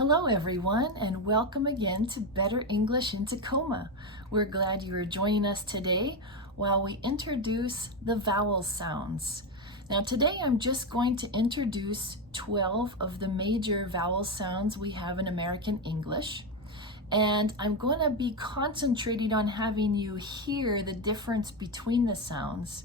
Hello everyone, and welcome again to Better English in Tacoma. We're glad you are joining us today while we introduce the vowel sounds. Now today I'm just going to introduce 12 of the major vowel sounds we have in American English. And I'm going to be concentrating on having you hear the difference between the sounds.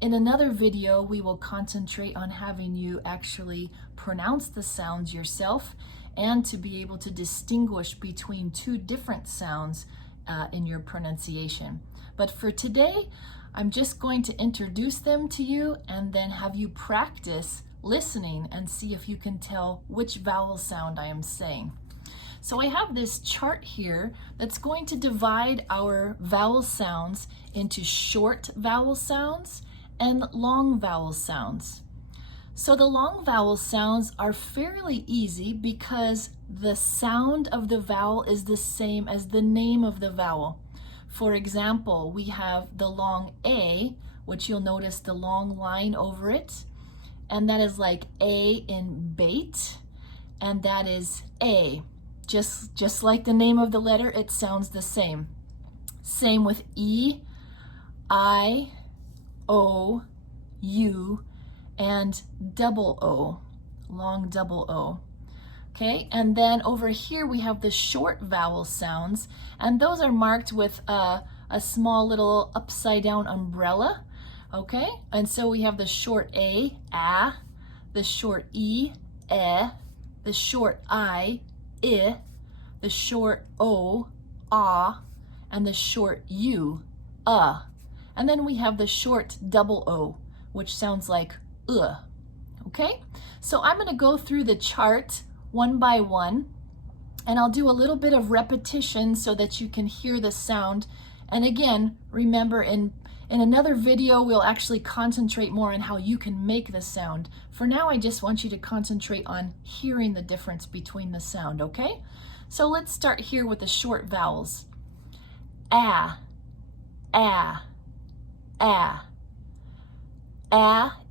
In another video, we will concentrate on having you actually pronounce the sounds yourself and to be able to distinguish between two different sounds in your pronunciation. But for today, I'm just going to introduce them to you and then have you practice listening and see if you can tell which vowel sound I am saying. So I have this chart here that's going to divide our vowel sounds into short vowel sounds and long vowel sounds. So the long vowel sounds are fairly easy because the sound of the vowel is the same as the name of the vowel. For example, we have the long A, which you'll notice the long line over it, and that is like A in bait, and that is A. Just like the name of the letter, it sounds the same. Same with E, I, O, U, and double O, long double O. Okay, and then over here we have the short vowel sounds, and those are marked with a small little upside down umbrella. Okay, and so we have the short A, the short E, the short I, the short O, and the short U, and then we have the short double O, which sounds like okay? So I'm going to go through the chart one by one, and I'll do a little bit of repetition so that you can hear the sound. And again, remember in another video, we'll actually concentrate more on how you can make the sound. For now, I just want you to concentrate on hearing the difference between the sound, okay? So let's start here with the short vowels. A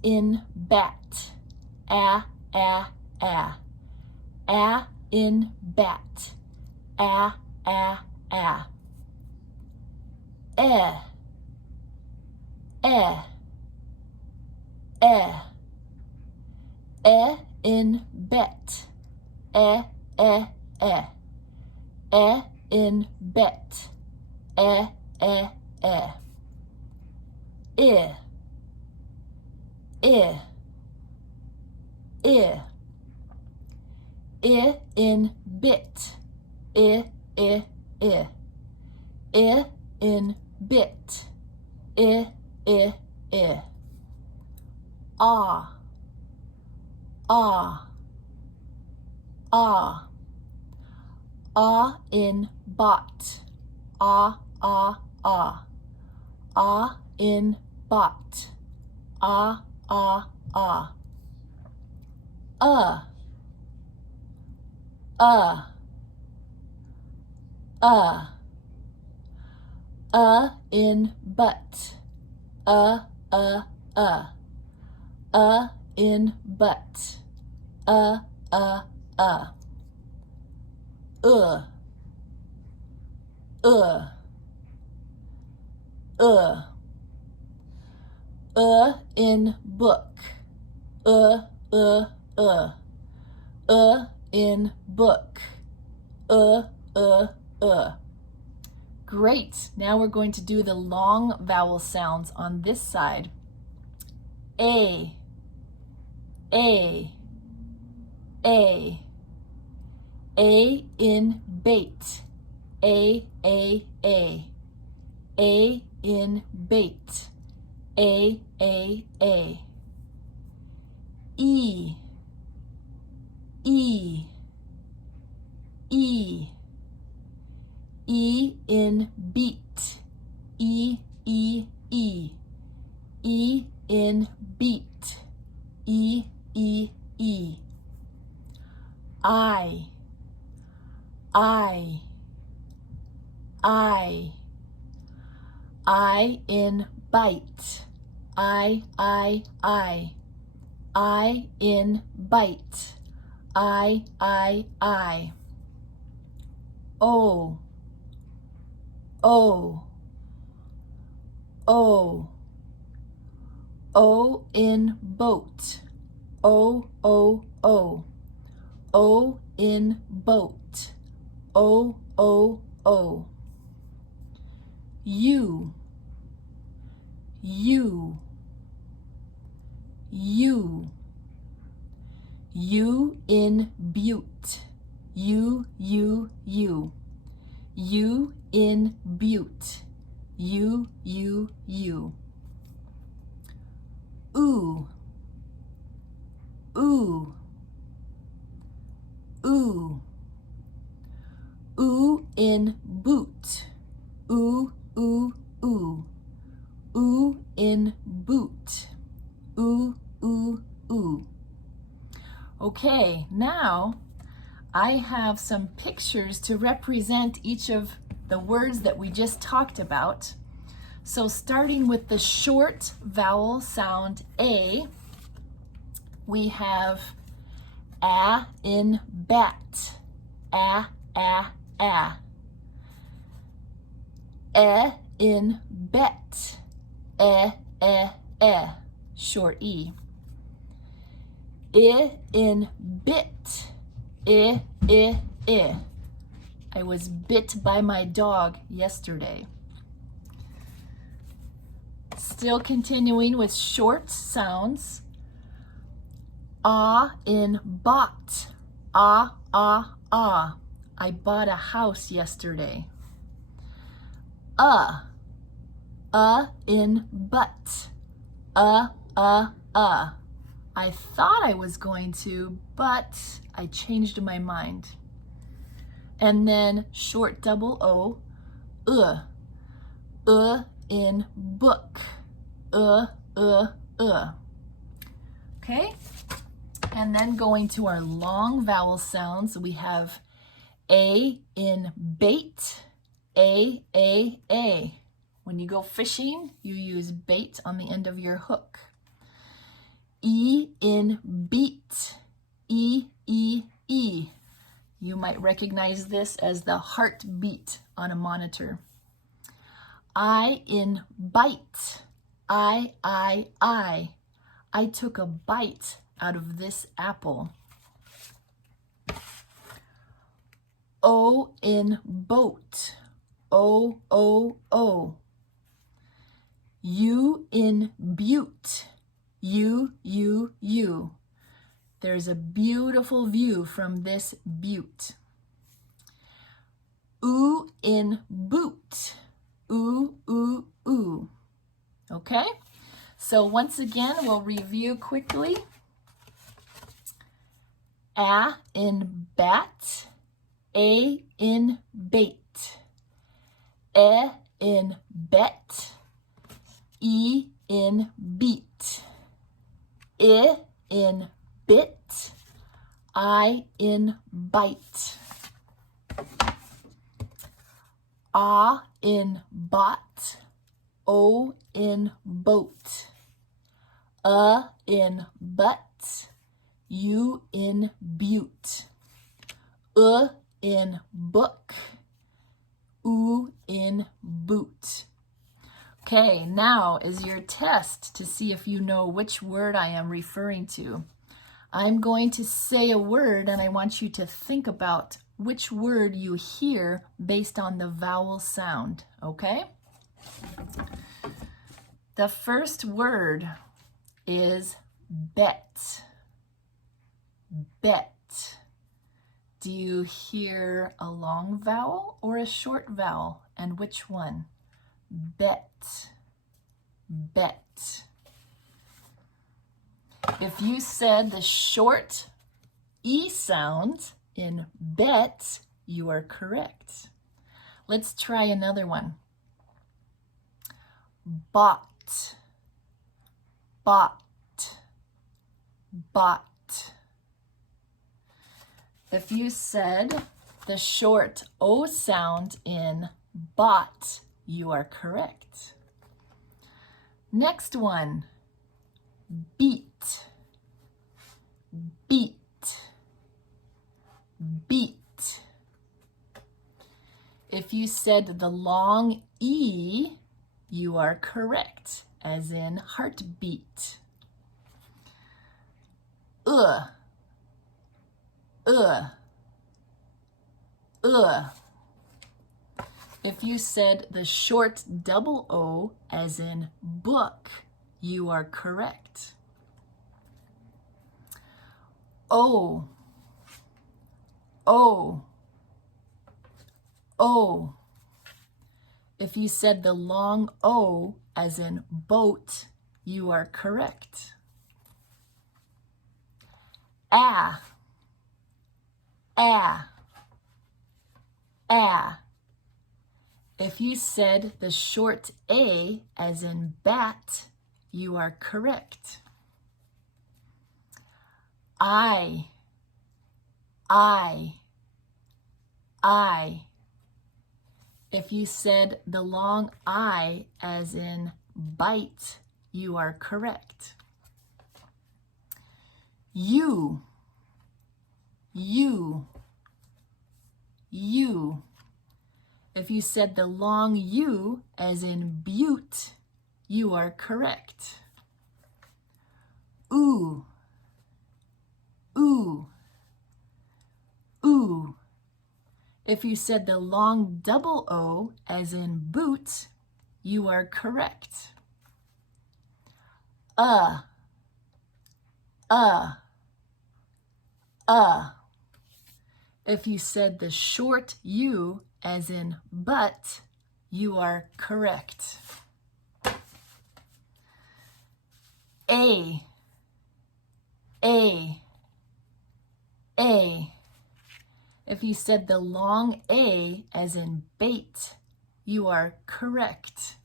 in bat. A in bat. A. In bet. In bet. In bit. In bit. Ah in bot. In bot. In butt. In butt. In book. In book. Great. Now we're going to do the long vowel sounds on this side. A in bait. A in bait. A. E in beat. E in beat. E. I in bite. I in bite. I. O. O. O. O in boat. O. O. O. O in boat. O. O. O. U. U. U. U in butte. U. U. U. U in butte. U. U. U. Ooh. Ooh. Ooh. Ooh in boot. Ooh. Ooh. Ooh. Ooh in boot. Ooh. Ooh. Ooh. Okay, now I have some pictures to represent each of the words that we just talked about. So starting with the short vowel sound A, we have A in bat. A, A, A. E in bet. E, E, E. Short E. I in bit. I, I, I. I was bit by my dog yesterday. Still continuing with short sounds. Ah in bought. Ah, ah, ah. I bought a house yesterday. In but. I thought I was going to, but I changed my mind. And then short double O, in book. Okay? And then going to our long vowel sounds, we have A in bait. A. When you go fishing, you use bait on the end of your hook. E in beat. E. You might recognize this as the heartbeat on a monitor. I in bite. I. I took a bite out of this apple. O in boat. O. U in butte. U. There's a beautiful view from this butte. Ooh in boot. Ooh. Okay? So once again, we'll review quickly. A in bat. A in bait. E in bet. E in beat. I in bit. I in bite. Ah in bought. O in boat. In but. U in butte. In book. Ooh in boot. Okay, now is your test to see if you know which word I am referring to. I'm going to say a word and I want you to think about which word you hear based on the vowel sound, okay? The first word is bet. Bet. Do you hear a long vowel or a short vowel? And which one? Bet. If you said the short E sound in bet, you are correct. Let's try another one. Bought. If you said the short O sound in bought, you are correct. Next one, beat. beat. If you said the long E, you are correct, as in heartbeat. Ugh. If you said the short double O, as in book, you are correct. O. If you said the long O, as in boat, you are correct. A. If you said the short A, as in bat, you are correct. I. If you said the long I, as in bite, you are correct. You. If you said the long U, as in butte, you are correct. Ooh. If you said the long double O, as in boot, you are correct. If you said the short U, as in but, you are correct. A. If you said the long A, as in bait, you are correct.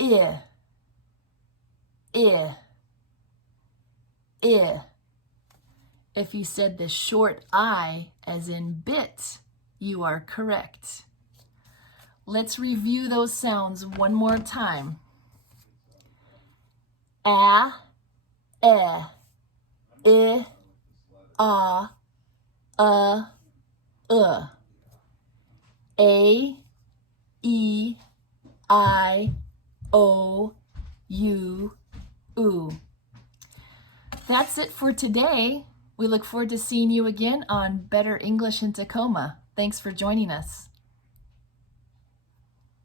I. If you said the short I, as in bit, you are correct. Let's review those sounds one more time. A, I, A, A, E, I, O, U, oo. That's it for today. We look forward to seeing you again on Better English in Tacoma. Thanks for joining us.